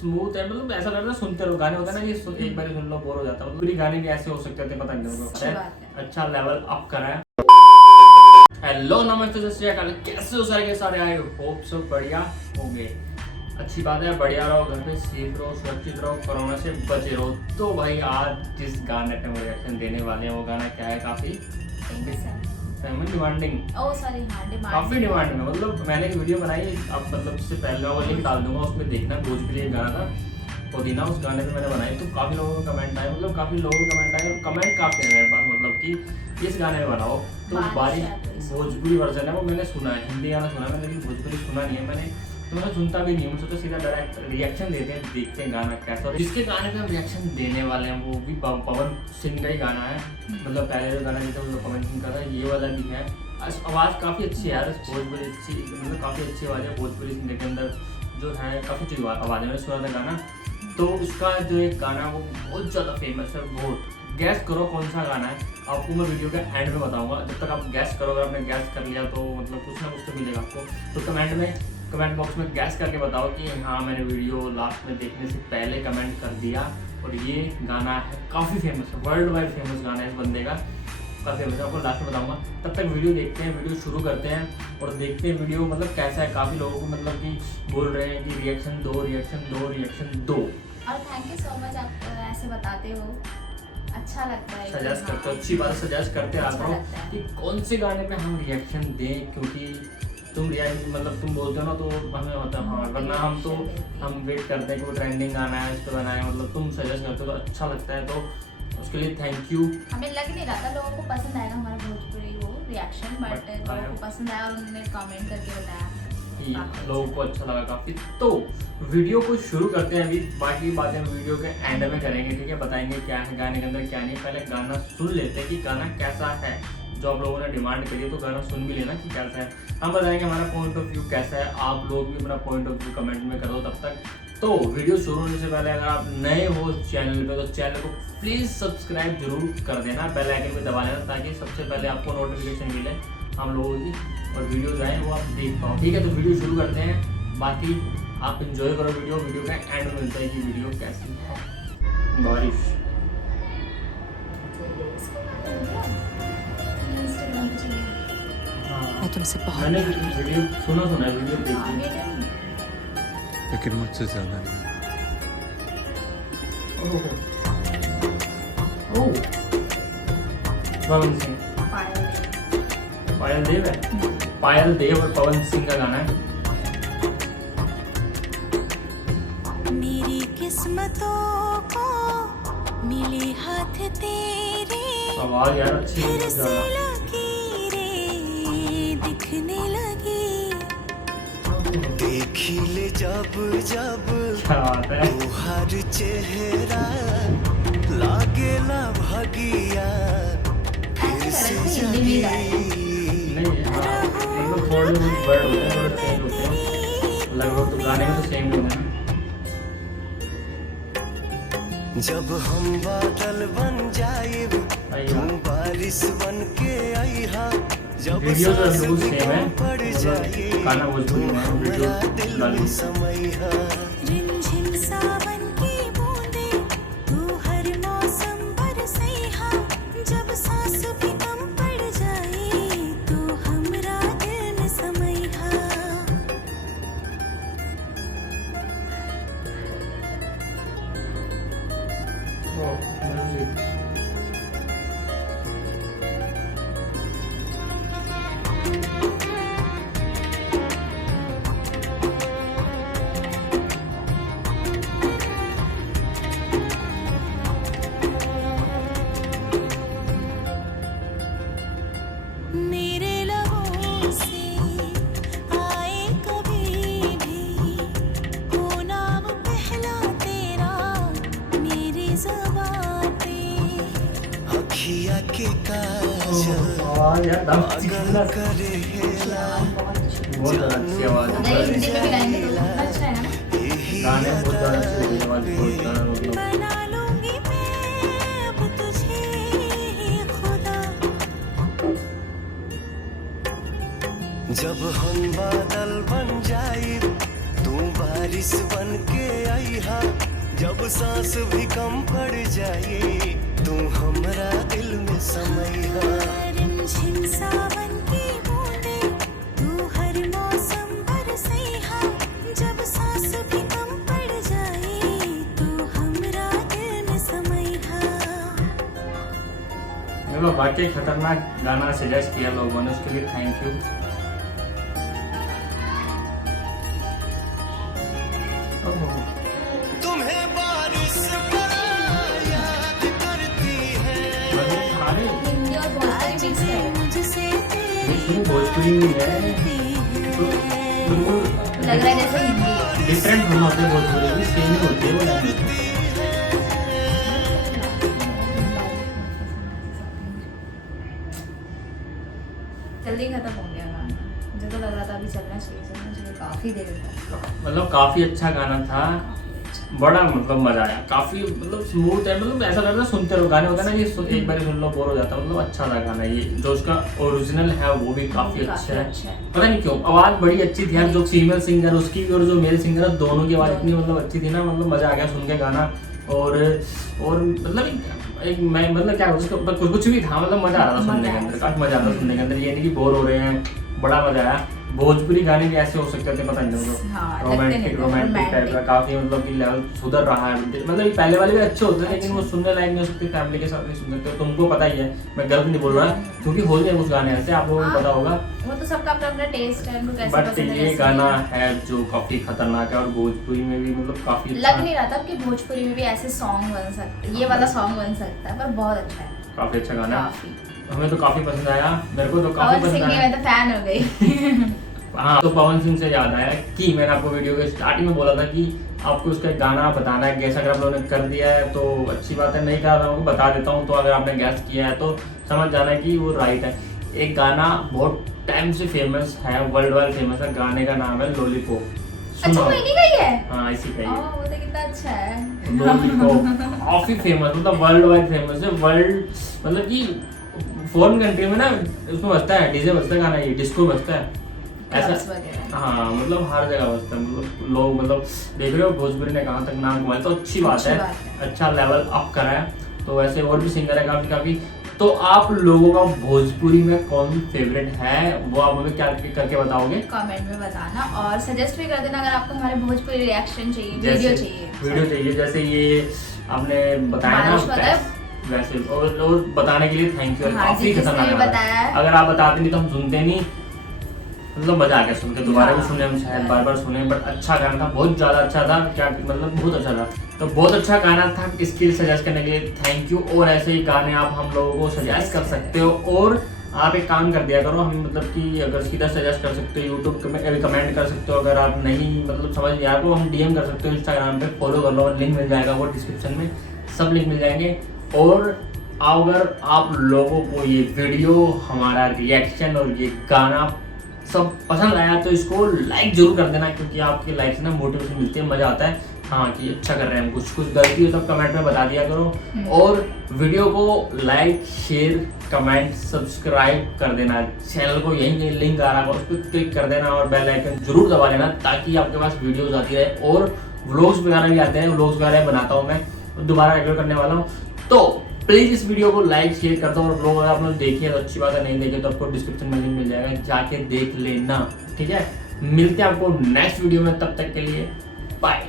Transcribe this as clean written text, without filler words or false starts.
Smooth है, मतलब ऐसा लगता है सुनते रहो। गाने होता है ना कि एक बार सुन लो बोर हो जाता है, मतलब पूरी गाने भी ऐसे हो सकते थे, पता नहीं होगा। अच्छा लेवल अप करा है। हेलो नमस्ते जय श्री अकाल, कैसे हो सारे के सारे? आई होप सब बढ़िया होंगे। अच्छी बात है, बढ़िया रहो, घर पे सेफ रहो, सुरक्षित रहो, कोरोना से बचे रहो। तो भाई आज जिस गाने पे हम रिएक्शन देने वाले हैं वो गाना क्या है? काफी डिमांडिंग, काफी डिमांडिंग है। मतलब मैंने एक वीडियो बनाई अब, मतलब इससे पहले वो लिंक डाल दूंगा, उसमें देखना। भोजपुरी एक गाना था पुदीना, उस गाने पे मैंने बनाई तो काफी लोगों के कमेंट आए, मतलब काफी लोगों के कमेंट आए और कमेंट काफी है मेरे पास, मतलब कि इस गाने में बनाओ। तो बारिश भोजपुरी वर्जन है वो, मैंने सुना है, हिंदी गाना सुना है मैंने, लेकिन भोजपुरी सुना नहीं है मैंने, तो मैं सुनता भी नहीं हूँ। सोचा सीधा डायरेक्ट रिएक्शन देते हैं, देखते हैं गाना कैसा। और जिसके गाने पे हम रिएक्शन देने वाले हैं वो भी पवन सिंह का ही गाना है। मतलब पहले जो गाना था वो पवन सिंह का था, ये वाला भी है। आवाज़ काफ़ी अच्छी है यार, भोजपुरी अच्छी, मतलब काफ़ी अच्छी आवाज़ है भोजपुरी सिंगर के अंदर जो है, काफ़ी अच्छी आवाज़ है। मैंने सुना था गाना, तो उसका जो एक गाना वो बहुत ज़्यादा फेमस है। बहुत गैस करो कौन सा गाना है, आपको मैं वीडियो के एंड में बताऊंगा। जब तक आप गैस करो, अगर आपने गैस कर लिया तो मतलब कुछ ना कुछ तो मिलेगा आपको। तो कमेंट बॉक्स में गैस करके बताओ कि हाँ मैंने वीडियो लास्ट में देखने से पहले कमेंट कर दिया। और ये गाना है काफ़ी फेमस है, वर्ल्ड वाइड फेमस गाना है इस बंदे का, काफ़ी फेमस है। आपको लास्ट में बताऊंगा। तब तक वीडियो देखते हैं, वीडियो शुरू करते हैं और देखते हैं वीडियो मतलब कैसा है। काफ़ी लोगों को मतलब कि बोल रहे हैं कि रिएक्शन दो, रिएक्शन दो, रिएक्शन दो। और थैंक यू सो मच, आप ऐसे बताते हो, अच्छा लगता है, सजेस्ट करते हो, अच्छी बात सजेस्ट करते आता हो कि कौन से गाने पे हम रिएक्शन दें, क्योंकि तुम रिएक्शन मतलब तुम बोलते हो ना तो हमें होता है हाँ, वरना हम वेट करते हैं कि वो ट्रेंडिंग गाना है इस पर बनाए, मतलब तुम सजेस्ट करते हो तो अच्छा लगता है, तो उसके लिए थैंक यू। हमें लग नहीं रहा था लोगों को पसंद आएगा हमारा भोजपुरी वो रिएक्शन, बट लोगों को पसंद आया और उन्होंने कमेंट करके बताया लोगों को अच्छा लगा काफी। तो वीडियो को शुरू करते हैं। अभी बाकी बातें वीडियो के एंड में करेंगे, ठीक है? बताएंगे क्या है गाने के अंदर क्या नहीं। पहले गाना सुन लेते हैं कि गाना कैसा है। जो आप लोगों ने डिमांड करी है तो गाना सुन भी लेना कि कैसा है। हम बताएंगे हमारा पॉइंट ऑफ व्यू कैसा है, आप लोग भी अपना पॉइंट ऑफ व्यू कमेंट में करो तब तक। तो वीडियो शुरू होने से पहले अगर आप नए हो चैनल पे तो चैनल को प्लीज़ सब्सक्राइब जरूर कर देना, बेल आइकन पे दबा लेना ताकि सबसे पहले आपको नोटिफिकेशन मिले हम लोगों की, और वीडियो जो है वो आप देख पाओ, ठीक है? तो वीडियो शुरू करते हैं। बाकी आप इंजॉय करो वीडियो का एंड में मिलता है कि वीडियो कैसी है। बारिश मैं तुमसे बहुत मैंने वीडियो सुना है, वीडियो देखी, लेकिन मुझसे ज्यादा नहीं। ओह पवन सिंह, पायल देव है, पायल देव और पवन सिंह का गाना है। मेरी किस्मतों को मिले हाथ तेरे, आवाज यार अच्छी है, फिर से लकीरें दिखने लगी, देखी ले जब जब तुहार चेहरा लागे ना भगिया, फिर से जगी नहीं हाँ, मतलब थोड़े बहुत वर्ड होते हैं, थोड़े चेंज होते हैं लगभग, तो गाने में तो सेम होते हैं। जब हम बादल बन जाए तुम बारिश बन के आई हा, जब वीडियो तो सांस बिल्कुल सेम है, पड़ जाए गाना भोजपुरी में वीडियो डाली समय हा, रिमझिम सावन की बूंदें तू हर मौसम बरसे हा, जब सांस भी कम पड़ जाए तू हमरा दिल में समय हा। म्यूजिक मेरे लबों से आए कभी भी वो नाम पहला तेरा, मेरी ज़बान पे अखियाँ के काजल आवाज यार पागल करे हेला, बहुत ज़्यादा अच्छी आवाज है, हिंदी में भी गाएंगे तो अच्छा है ना। गाने बहुत ज़्यादा अच्छे लगे, आवाज बहुत ज़्यादा मतलब बना लूंगी मैं अब तुझे ही खुदा, जब हम बादल बन जाए तू बारिश बन के आई हा, जब सांस भी कम पड़ जाए तू हमरा दिल में समैहा। रिमझिम सावन की बूंदें तू हर मौसम बरसैहा, जब सांस भी कम पड़ जाए तू हमरा दिल में समैहा। चलो बाकी खतरनाक गाना सजेस्ट किया लोगों ने, उसके लिए थैंक यू। तुम्हें बारिश याद करती है। अरे हिंदी और भोजपुरी मिक्स है, मुझसे बिल्कुल भोजपुरी में है तो बिल्कुल लग रहा है जैसे हिंदी है। डिफरेंट हम होते हैं, भोजपुरी भी सेम ही होती है वो लैंग्वेज। जल्दी खत्म हो गया गाना, मुझे तो लग रहा था अभी चलना चाहिए काफी देर तक। मतलब काफी अच्छा गाना था, बड़ा मतलब मजा आया, काफी मतलब स्मूथ है, मतलब ऐसा लगता है सुनते रहो। गाने होता है ना ये एक बार सुन लो बोर हो जाता है, मतलब अच्छा था गाना। ये जो उसका ओरिजिनल है वो भी काफी अच्छा है। पता नहीं क्यों आवाज बड़ी अच्छी थी यार, जो फीमेल सिंगर उसकी और जो मेल सिंगर है दोनों की आवाज इतनी मतलब अच्छी थी ना, मतलब मजा आ गया सुन के गाना। और मतलब एक मैं मतलब क्या कुछ भी था, मतलब मजा आ रहा था सुनने के अंदर, काफी मजा आ रहा था सुनने के अंदर। ये नहीं कि बोर हो रहे हैं, बड़ा मजा आया। भोजपुरी गाने भी ऐसे हो सकते थे पता नहीं हाँ, रोमांटिक टाइप का, काफी मतलब कि लेवल सुधर रहा है। मतलब ये पहले वाले भी अच्छे होते हैं लेकिन वो सुनने लायक नहीं हो सकते, फैमिली के साथ नहीं सुन सकते। तुमको पता ही है, मैं गलत नहीं बोल रहा, क्योंकि हो जाए कुछ गाने ऐसे आप लोगों को पता होगा। वो तो सबका अपना अपना टेस्ट है, उनको कैसे बट पसंद है ये कैसे गाना नहीं। है जो काफी खतरनाक है, और भोजपुरी में भी मतलब काफी लग नहीं रहा था कि भोजपुरी में भी ऐसे सॉन्ग बन सकते, ये वाला सॉन्ग बन सकता है, पर बहुत अच्छा है, काफी अच्छा गाना है। काफी। हमें तो काफी पसंद आया, मेरे को तो काफी पवन पसंद सिंह की आया। मैं तो फैन हो गई। हाँ, तो पवन सिंह से याद आया कि मैंने आपको वीडियो के स्टार्टिंग में बोला था कि आपको उसका गाना बताना है गैस। अगर आप लोगों ने कर दिया है तो अच्छी बात है, नहीं करा तो आपको बता देता हूँ। तो अगर आपने गैस किया है तो समझ जाना है कि वो राइट है। एक गाना बहुत टाइम से फेमस है, वर्ल्ड वाइड फेमस है, गाने का नाम है लॉलीपॉप। अच्छा वो इन्हीं का ही है? हाँ इसी का ही है। वो तो कितना अच्छा है। लॉलीपॉप काफी फेमस, मतलब वर्ल्ड वाइड फेमस है। वर्ल्ड मतलब कि फॉरेन कंट्री में ना उसमें बजता है, डीजे बजता है गाना, ये डिस्को बजता है Clubs ऐसा। वगैरह। हाँ मतलब हर जगह बजता है, मतलब लोग मतलब देख रहे हो भोजपुरी ने कहाँ तक नाम कमाया, तो अच्छी बात है, अच्छा लेवल अप करा है। तो वैसे और भी सिंगर है काफी काफी। तो आप लोगों का भोजपुरी में कौन फेवरेट है वो आप हमें क्या करके बताओगे? कमेंट में बताना, और सजेस्ट भी कर देना अगर आपको हमारे भोजपुरी रिएक्शन चाहिए, वीडियो चाहिए। वीडियो चाहिए जैसे ये आपने बताया ना बारिश वाला। वैसे। और बताने के लिए थैंक यू, हाँ, काफी जिसने खतरनाक भी गाना बताया है। है। अगर आप बताते नहीं तो हम सुनते नहीं, मतलब मजा आ गया सुन के, दोबारा भी हाँ। सुने हम शायद बार बार सुने। बट अच्छा गाना था, बहुत ज्यादा अच्छा था, क्या मतलब बहुत अच्छा था। तो बहुत अच्छा गाना था, इसके लिए सजेस्ट करने के लिए थैंक यू। और ऐसे ही गाने आप हम लोगों को सजेस्ट कर सकते हो। और आप एक काम कर दिया करो, हम मतलब कि अगर सीधा सजेस्ट कर सकते हो, यूट्यूब में कमेंट कर सकते हो। अगर आप नहीं मतलब समझ नहीं आ रहा तो हम DM कर सकते हो, इंस्टाग्राम पे फॉलो कर लो, लिंक मिल जाएगा वो डिस्क्रिप्शन में, सब लिंक मिल जाएंगे। और अगर आप लोगों को ये वीडियो, हमारा रिएक्शन और ये गाना सब पसंद आया तो इसको लाइक जरूर कर देना, क्योंकि आपके लाइक से ना मोटिवेशन मिलती है, मजा आता है। हाँ कि अच्छा कर रहे हैं हम, कुछ गलती हो तो कमेंट में बता दिया करो। और वीडियो को लाइक शेयर कमेंट सब्सक्राइब कर देना, चैनल को यहीं लिंक आ रहा है उस पर क्लिक कर देना, और बेल आइकन जरूर दबा देना ताकि आपके पास वीडियोज आती रहे। और व्लॉग्स वगैरह भी आते हैं, व्लॉग्स वगैरह बनाता हूँ मैं, दोबारा रेगुलर करने वाला हूँ। तो प्लीज इस वीडियो को लाइक शेयर कर दो। और ब्लॉग अगर आपने देखे तो अच्छी बात है, नहीं देखे तो आपको डिस्क्रिप्शन में लिंक मिल जाएगा, जाके देख लेना। ठीक है, मिलते हैं आपको नेक्स्ट वीडियो में, तब तक के लिए बाय।